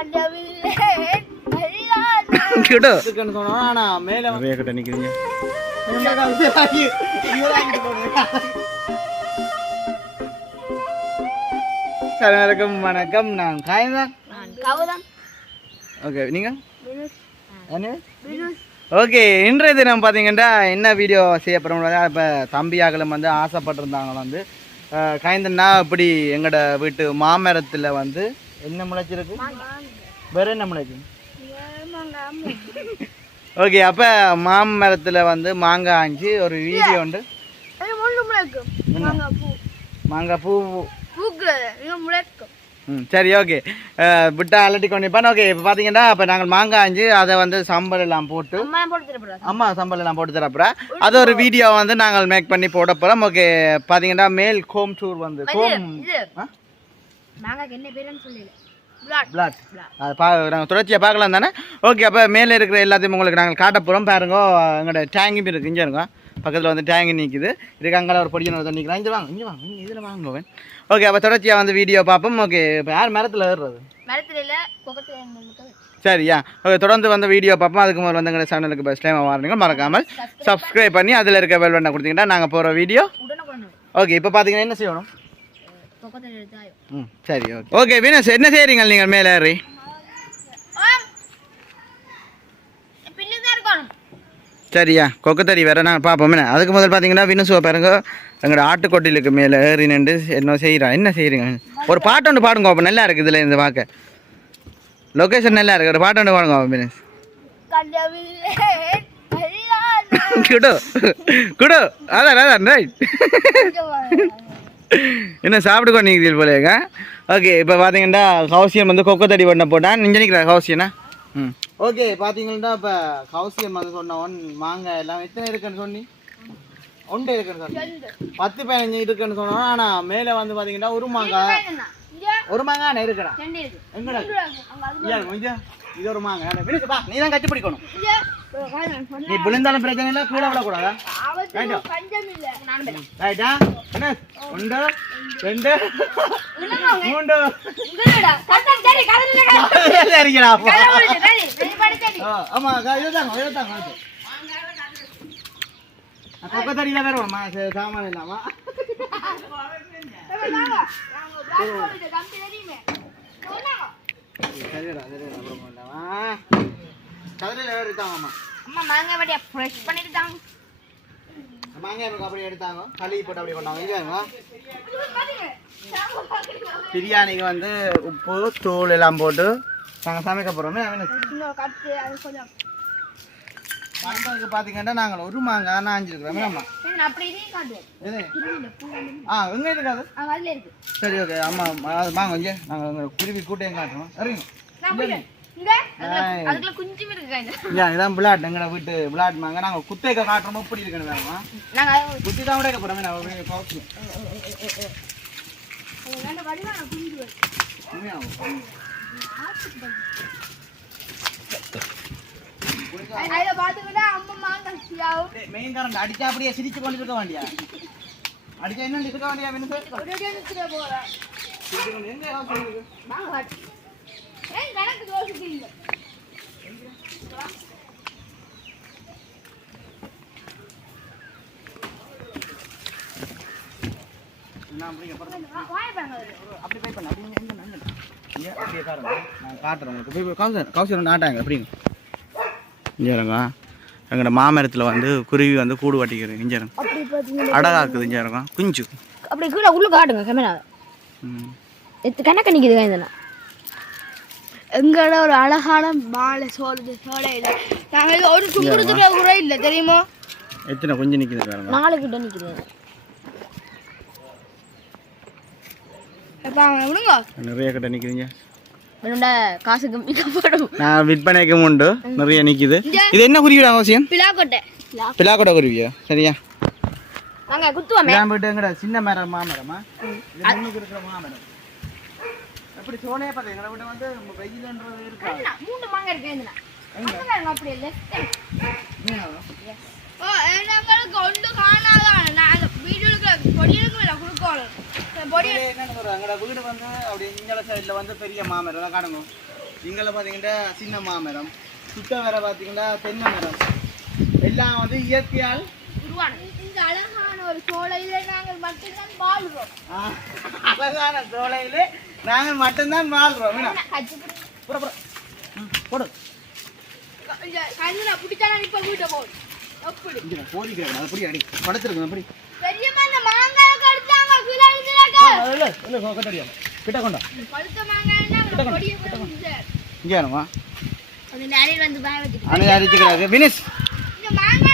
நிறைய கிட்ட நிக்கிறீங்க. வணக்கம் வணக்கம். நான் காயந்தான் ஓகே நீங்க? ஓகே இன்றைய தினம் பார்த்தீங்கன்னா என்ன வீடியோ செய்ய போகிறோம் இப்போ தம்பியாக்களும் வந்து ஆசைப்பட்டிருந்தாங்க வந்து காய்ந்தன்னா இப்படி எங்களோட வீட்டு மாமரத்தில் வந்து என்ன முளைச்சிருக்கு? வேற என்ன முளைச்சு ஓகே அப்போ மாமரத்தில் வந்து மாங்காய் ஆஞ்சு ஒரு வீடியோ உண்டு. முளைக்கும். மாங்காய் பூ. முளைக்கும். ம் சரி ஓகே. விட்டா அலட்டி கொண்டிருப்பான் ஓகே இப்போ பார்த்தீங்கன்னா இப்போ நாங்கள் மாங்காய் ஆஞ்சு அதை வந்து சம்பல் எல்லாம் போட்டு அம்மா போட்டு தரப்படுறா அம்மா சம்பளம் எல்லாம் போட்டு தரப்புறேன் அது ஒரு வீடியோ வந்து நாங்கள் மேக் பண்ணி போட போகிறோம் ஓகே பார்த்தீங்கன்னா மேல் கோம் டூர் வந்து கோம்? மாங்காய்க்கு என்ன பேருன்னு சொல்லல. பிளாட் அது பா நாங்கள் தொடர்ச்சியாக பார்க்கலாம் தானே? ஓகே அப்போ மேலே இருக்கிற எல்லாத்தையும் உங்களுக்கு நாங்கள் காட்ட போகிறோம் பாருங்க எங்களோட டேங்கி இருக்கு. இங்கே இருக்கோம் பக்கத்தில் வந்து டேங்கி நிற்குது இதுக்கு அங்கே ஒரு பொடியான நிற்கிறான் இங்கே வாங்க இங்கே வாங்க. இங்கே இதில் வாங்குவேன் ஓகே அப்போ தொடர்ச்சியாக வந்து வீடியோ பார்ப்போம். ஓகே இப்போ யார் மரத்தில் ஏறுறது? மரத்துல இல்ல பக்கத்துல எங்களுக்கு சரியா ஓகே தொடர்ந்து வந்து வீடியோ பார்ப்போம். அதுக்கு முதல்ல வந்து எங்கள் சேனலுக்கு பெஸ்ட் டைம் வாருங்க. மறக்காமல் சப்ஸ்கிரைப் பண்ணி அதில் இருக்க பட்டனை கொடுத்தீங்கன்னா நாங்கள் போகிற வீடியோ ஓகே இப்போ பார்த்தீங்கன்னா என்ன செய்யணும்? ம் சரி ஓகே. ஓகே வீனஸ் என்ன செய்கிறீங்க நீங்கள் மேலே ஏறி? சரியா கொக்கத்தடி வேற நான் பார்ப்போம். என்ன அதுக்கு முதல் பார்த்தீங்கன்னா வினுசுவை பாருங்க எங்களோட ஆட்டுக்கொட்டிலுக்கு மேலே ஏறி நின்று என்ன செய்கிறான் என்ன செய்கிறீங்க ஒரு பாட்டு ஒன்று பாடுங்க அப்போ நல்லா இருக்குது இதில் இந்த பார்க்க லொக்கேஷன் நல்லா இருக்கு ஒரு பாட்டு ஒன்று பாடுங்க வினஸ். குடு குடு அதான் அதான் ரைட் என்ன சாப்பிட்டு கொண்டீங்க போலேங்க ஓகே இப்போ பார்த்தீங்கன்னா கௌசியம் வந்து கொக்கத்தடி பண்ண போட்டான். நிஞ்ச நிற்கிறா கௌசியனா? ம். ஓகே பார்த்தீங்கன்னா இப்போ கௌசியம் வந்து சொன்னவன் மாங்காய் எல்லாம் எத்தனை இருக்குன்னு சொன்னி? ஒன்று இருக்குன்னு சொன்னேன் பத்து பதினஞ்சு இருக்குன்னு சொன்னோம். ஆனால் மேலே வந்து பார்த்தீங்கன்னா ஒரு மாங்காய். ஒரு மாங்காய் இருக்குடா. ரெண்டு இருக்கு. எங்கடா? இது ஒரு மாங்காய். நீ தான் கட்டி பிடிக்கணும். நீ விழுந்தாலும் பிரச்சனை இல்லை கீழே விடக்கூடாதா பேர் ரைட்டா என்ன? ஒன்று ரெண்டு மூன்று. சரிங்கடா ஆமா இதுதாங்க இதுதாங்க இது. அக்கா, கொக்கத்தடியில வேற சரி, சாமான் இல்லாமா. சரிடா சரிடா அப்புறம் கதிரையில் வேற இருக்காங்கம்மா. அம்மா மாங்காய் வடியா ஃப்ரெஷ் பண்ணிட்டு தாங்க. மாங்காய் அப்படியே எடுத்தாங்க. கழுவி போட்டு அப்படியே கொண்டாங்க. இதுவாங்க பிரியாணிக்கு வந்து உப்பு தூள் எல்லாம் போட்டு நாங்கள் சமைக்க போகிறோமே மண்டபத்துக்கு பார்த்தீங்கன்னா நாங்கள் ஒரு மாங்காய் நாஞ்சிருக்கிறோமே ஆமாம் வந்து ஆ எங்கே இருக்காது. சரி ஓகே ஆமா அது வாங்க நாங்கள் குருவி கூட்டையும் காட்டுறோம். சரிங்க? இதான் விளாட் எங்கட வீட்டு விளாட் மாங்க நாங்கள் குத்தைக்க காட்டுறோமோ இப்படி இருக்கணும் வேணுமா? நாங்க குத்தி தான் நான் அடிச்சா அப்படியே சிரிச்சு கொண்டு இருக்க வேண்டியா? அடிச்சா என்ன இருக்க வேண்டியா வேணும் ஒரு அடி அடிச்சுட்டு போறேன் எங்க house இருக்கு? மாங்காய் ஏன் இருங்க எங்களோட மாமரத்தில் வந்து குருவி வந்து கூடு வட்டிக்கிறது பாத்தீங்கன்னா அடகாக்குது இங்கே இருக்கும் குஞ்சு அப்படி கீழே உள்ள காட்டுங்க கேமரா ம் கணக்கு காய்ந்தனா எங்களோட ஒரு அழகான மாலை சோழுது சோலையில்? நாங்கள் ஒரு தும்புறதுக்கு கூட இல்லை தெரியுமா? எத்தனை குஞ்சு நிற்கிது பாருங்க. நாலு கிட்ட எப்பா விடுங்க. நிறைய கிட்ட நிற்குதுங்க என்னோட காசு நான் விற்பனைக்கும் உண்டு. நிறைய நிற்கிது இது என்ன குருவிடா அவசியம் பிலாக்கொட்டை பிலாக்கோட குருவியா? சரியா? நாங்கள் குத்துவோமே. போயிட்டு எங்கடா சின்ன மரம் மாமரமா? இருக்கிற மாமரம். எப்படி சோனையே பார்த்தேன் எங்களை விட வந்து வெயில்ன்றது இருக்கா? மூணு மாங்க இருக்கு இதுல. அப்படி இல்லை எங்களுக்கு ஒன்று காணாதான் நாங்கள் வீடுகளுக்கு பொடிகளுக்கு கொடுக்கணும் எங்கட வீடு வந்து அப்படி இங்கல சைடுல வந்து பெரிய மாமரம். தான் காணுங்க இங்கே பார்த்தீங்கன்னா சின்ன மாமரம். சுத்த வேற பார்த்தீங்கன்னா தென்னை மரம். எல்லாம் வந்து இயற்கையால் உருவானது. இந்த அழகான ஒரு சோலையில நாங்கள் மட்டும்தான் வாழ்றோம் அழகான சோலையிலே நாங்கள் மட்டும்தான் வாழ்றோம். புற, புற. போடு. கஞ்சினா பிடிச்சா நான் இப்ப வீட்டை எப்படி? இங்கே போதிக்கிறேன். அதை அப்படி அடி. படுத்துருக்கு அப்படி பெரியம்மா இந்த மாங்காய் கடிச்சாங்க கிளாக்கு இல்லை இல்லை கட்டடியா கிட்ட கொண்டா பழுத்த மாங்காய்னா கொடிய இங்கே வேணுமா அந்த நிறைய வந்து பாய அணை அரிச்சுக்கிறாரு வினிஷ். இந்த மாங்காய்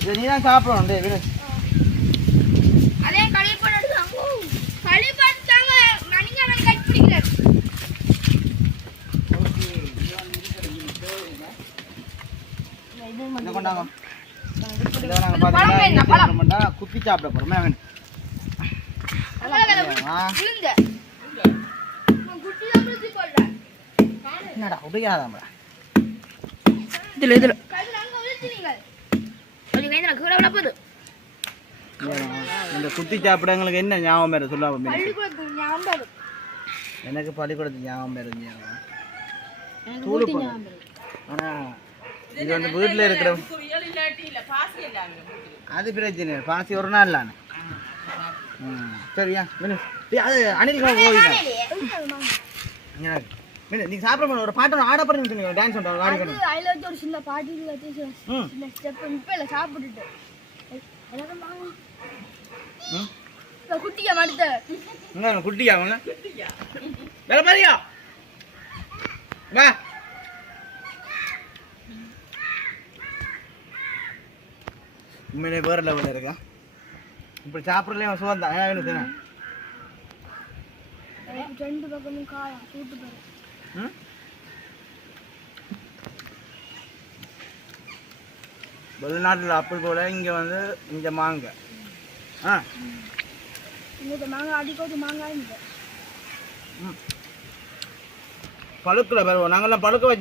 இதை நீ தான் சாப்பிடணும் டே வினிஷ் அதே எடுத்தாங்க இதை கொண்டாங்க குக்கி சாப்பிட பிடிச்சி போடுறேன் என்னடா உடையாதாம்டா. இதுல இதுல. வேந்திர கீழே போகுது இந்த சாப்பிடங்களுக்கு என்ன ஞாபகம் வேறு சொல்லாம எனக்கு பள்ளிக்கூடத்து ஞாபகம் வேறு ஞாபகம் எனக்கு தூளு ஊட்டி போடு. ஞாபகம் இருக்கு. ஆனா இது வந்து வீட்டில் இருக்கிற அது பிரச்சனை. பாசி ஒரு நாள் சரியா? அது அனில் போயிட்டேன் மீனு நீங்க சாப்பிட முடியும் ஒரு பாட்டு ஆட பண்ணி சொன்னீங்க டான்ஸ் பண்ணுறோம் ஆடி அது அதுல வந்து ஒரு சின்ன பாட்டி வச்சு சின்ன- ஸ்டெப் இப்ப இல்ல சாப்பிட்டுட்டு. குட்டியை மடுத்த. இங்க குட்டியா அவங்க வேலை பாரியா வா. உண்மையிலே வேற லெவலில் இருக்கா? இப்படி சாப்பிட்றதுல சுகம் தான் ஏன் வேணும் ரெண்டு பக்கமும் காயம் கூட்டு போறேன். ம் வெளிநாட்டில் அப்படி போல இங்கே வந்து இங்கே மாங்க ஆ. இந்த மாங்காய் அடிக்கோட்டு மாங்காய் இல்லை ம். பழுக்கில் பெறுவோம் நாங்கள்லாம் பழுக்க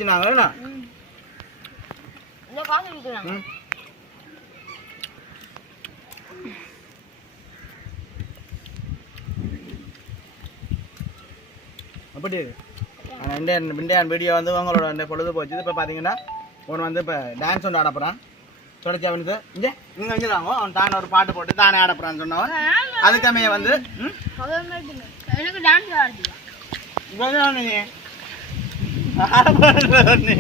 இந்த காசு விற்கிறாங்க ம். அப்படி ஆனால் இந்தியன் இந்தியன் வீடியோ வந்து உங்களோட அந்த பொழுது போச்சு. இப்போ பார்த்தீங்கன்னா ஒன்று வந்து இப்போ டான்ஸ் ஒன்று ஆடப்போகிறான் தொடர்ச்சி அவனுக்கு. இங்கே நீங்கள் வந்துடுவாங்க அவன் தானே ஒரு பாட்டு போட்டு தானே ஆடப்போறான்னு சொன்னவன். அதுக்கமைய வந்து எனக்கு டான்ஸ் ஆடுது இங்கே வந்து நீ. ஆடப்போறது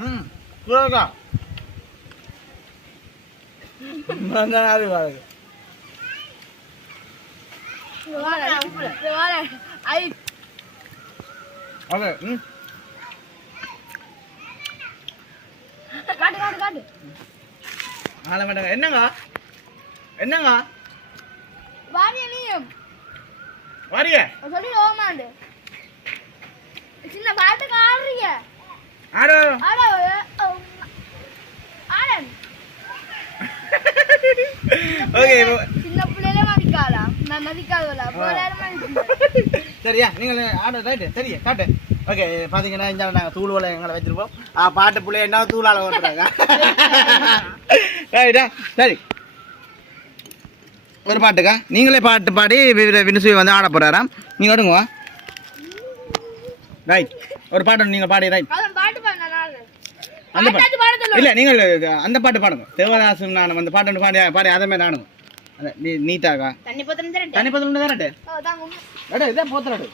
ம் சூடக்கா வாடா. ஐ ஓகே ம். காட்டு காட்டு காட்டு ஆள மாட்டாங்க என்னங்க? என்னங்க? வாரியா. நீயும் வாரிய சொல்லி ஓமாண்டு சின்ன பாட்டுக்கு ஆடுறீங்க. சின்ன பிள்ளையில மதிக்காதா? நான் மதிக்காதவளா போராட சரியா நீங்கள் ஆட ரைட்டு சரியா காட்டு. ஓகே பார்த்தீங்கன்னா இங்கே நாங்கள் தூள் வலை எங்களை வச்சிருப்போம். பாட்டு பிள்ளை என்ன தூளால் ஓட்டுறாங்க? ரைட்டா சரி. ஒரு பாட்டுக்கா. நீங்களே பாட்டு பாடி வினுசுவி வந்து ஆட போகிறாராம் நீங்கள் ஓடுங்க ரைட். ஒரு பாட்டு நீங்கள் பாடி ரைட் அந்த பாட்டு இல்லை நீங்கள் அந்த பாட்டு பாடுங்க. தேவதாசன் நான் அந்த பாட்டு ஒன்று பாடி பாடி அதே மாதிரி நானும். அந்த நீ நீட்டாக்கா தண்ணி பத்திரம் தரேன் தனி பதில் தானே தாங்க எடு இதான் போத்துறாடு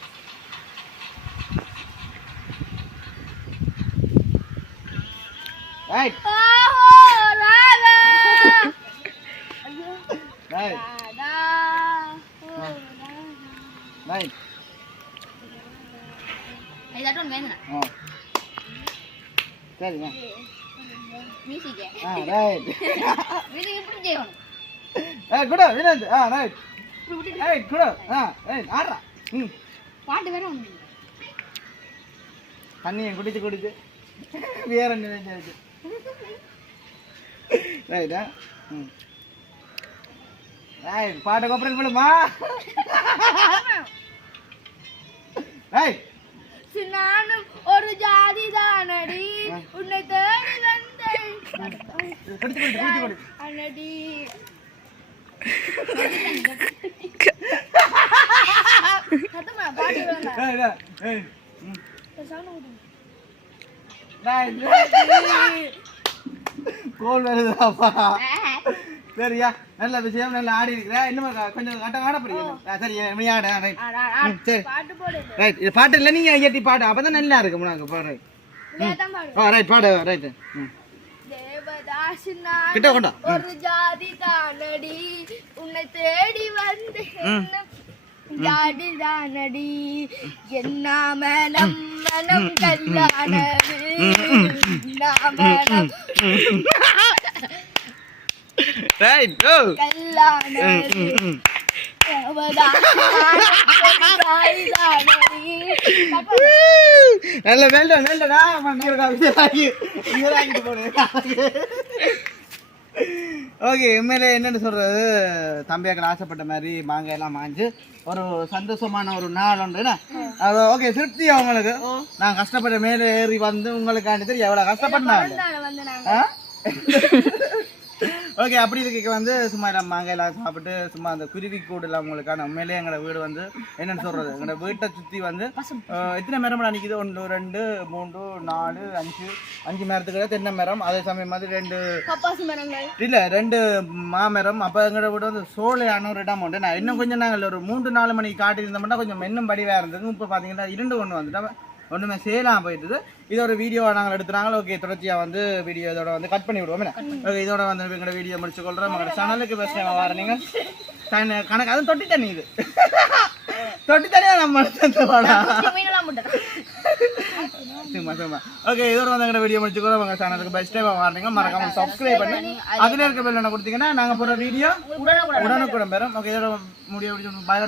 ரைட் ரைட் ரைட் வேணும் ஆ சரிங்க மியூசிக் ஆ ரைட் மியூசிக் எப்படி செய்யணும்? ஏ குடு வினோத். ஆ ரைட் ரைட் குடு. ஆ ரைட் ஆடுறா. ம். பாட்டு வேற ஒன்று தண்ணியை குடிச்சு குடிச்சு. வேற நினைச்சு ரைட்டா ம். ஏய் பாட்டு கோப்பரேட் பண்ணுமா ஏய் நானும் ஒரு ஜாதி தானடி உன்னை தேடி வந்தேன். குடிச்சு கோல் வருதாப்பா? சரியா? நல்ல விஷயம் நல்லா ஆடி இருக்கிற. இன்னும் கொஞ்சம் கட்ட ஆட புரியுது சரி நீ ஆடு ரைட் ஆ, ஆ, ஆ. சரி. பாட்டு போடு ரைட் இது பாட்டு இல்லை நீங்க ஐயட்டி பாடு. அப்பதான் நல்லா இருக்கும் உனக்கு. பாடு விளையாட்டம் பாடு. ஓ ரைட் பாடு ரைட் ம். கிட்ட கொண்டா. ஒரு ஜாதி தானடி உன்னை தேடி வந்தேன் ஜாதி தானடி. என்ன மனம் மனம் கல்லானது. என்ன மனம் ரைட் ஓ நல்ல வேண்ட வேண்டடா ஓகே உண்மையிலே என்னன்னு சொல்றது? தம்பியாக்கள் ஆசைப்பட்ட மாதிரி மாங்காய் எல்லாம் மாஞ்சு ஒரு சந்தோஷமான ஒரு நாள் உண்டு? அது ஓகே திருப்தி அவங்களுக்கு நான் கஷ்டப்பட்ட மேலே ஏறி வந்து உங்களுக்காண்டி தெரியும் எவ்வளவு கஷ்டப்பட்டாங்க ஓகே அப்படி இருக்க வந்து சும்மா எல்லாம் மாங்காய் எல்லாம் சாப்பிட்டு சும்மா அந்த குருவி கூடு எல்லாம் உங்களுக்கான உண்மையிலேயே எங்களோட வீடு வந்து என்னன்னு சொல்றது? எங்களோட வீட்டை சுற்றி வந்து எத்தனை மரம் நிற்கிது ஒன்று ரெண்டு மூன்று நாலு அஞ்சு அஞ்சு மரத்துக்கு தென்னை மரம் அதே சமயம் மாதிரி ரெண்டு இல்ல ரெண்டு மாமரம். அப்ப எங்களோட வீடு வந்து சோலையான ஒரு இடம் உண்டு. நான் இன்னும் கொஞ்சம் நாங்கள் ஒரு மூன்று நாலு மணிக்கு காட்டி இருந்தோம்னா கொஞ்சம் இன்னும் படிவா இருந்தது. இப்போ பாத்தீங்கன்னா இரண்டு ஒன்று வந்துட்டு. ஒண்ணுமே சேலாம் போயிட்டுது. இதோட வீடியோ நாங்கள் எடுத்துறாங்களோ ஓகே தொடர்ச்சியா வந்து வீடியோ இதோட வந்து கட் பண்ணி விடுவோம். ஓகே இதோட வந்து எங்களோட வீடியோ முடிச்சு கொள்றோம் எங்களோட சேனலுக்கு பெஸ்ட் டைம் வர நீங்க தண்ணி- கணக்கு அதுவும் தொட்டி தண்ணி இது. தொட்டி தண்ணி தான் நம்ம சும்மா சும்மா ஓகே இதோட வந்து எங்களோட வீடியோ முடிச்சுக்கிறோம் உங்க சேனலுக்கு பெஸ்ட் டைம் வரீங்க மறக்காம சப்ஸ்கிரைப் பண்ணி அதுல இருக்க பெல் என்ன கொடுத்தீங்கன்னா நாங்க போடுற வீடியோ உடனே உடனுக்குடன் பெறும். ஓகே இதோட முடிய முடிச்சு பாய்